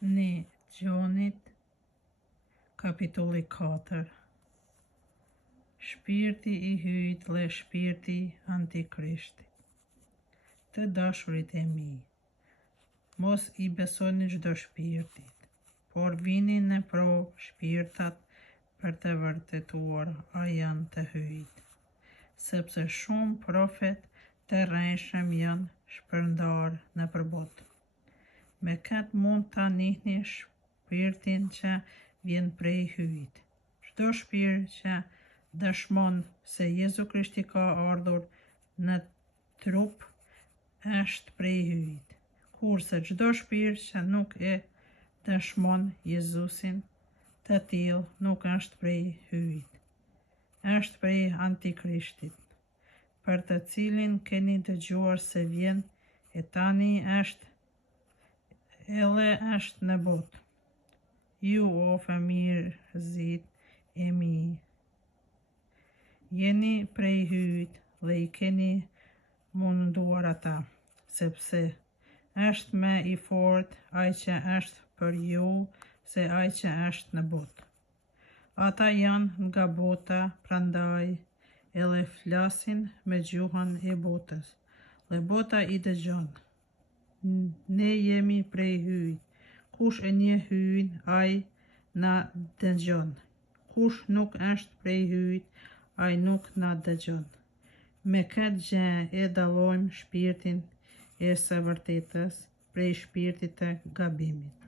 Një Gjonit, kapitulli 4. Shpirti i hyjt dhe shpirti antikrishtit. Të dashurit e mi, mos i besoni çdo shpirtit, por vini në provë shpirtat për të vërtetuar a janë të hyjt, sepse shumë profet të rrejshëm janë shpërndarë nëpër botë. Me këtë mund ta njihni shpirtin që vjen prej hyjt. Çdo shpirt që dëshmon se Jezu Krishti ka ardhur në trup është prej hyjt, kurse çdo shpirt që nuk e dëshmon Jezusin, të tillë nuk është prej hyjt, është prej antikrishtit, për të cilin keni dëgjuar se vjen e tani është edhe është në botë. Ju o fëmijërzit e mi, jeni prej hyjt dhe i keni munduar ata, sepse është më i fortë ai që është për ju se ai që është në botë. Ata janë nga bota, prandaj edhe flasin me gjuhën e botës, dhe bota i dëgjon. Ne jemi prej hyjt. Kush e njeh hyjin, ai na dëgjon. Kush nuk është prej hyjt, ai nuk na dëgjon. Me këtë gjë e dallojmë shpirtin e së vërtetës prej shpirtit të gabimit.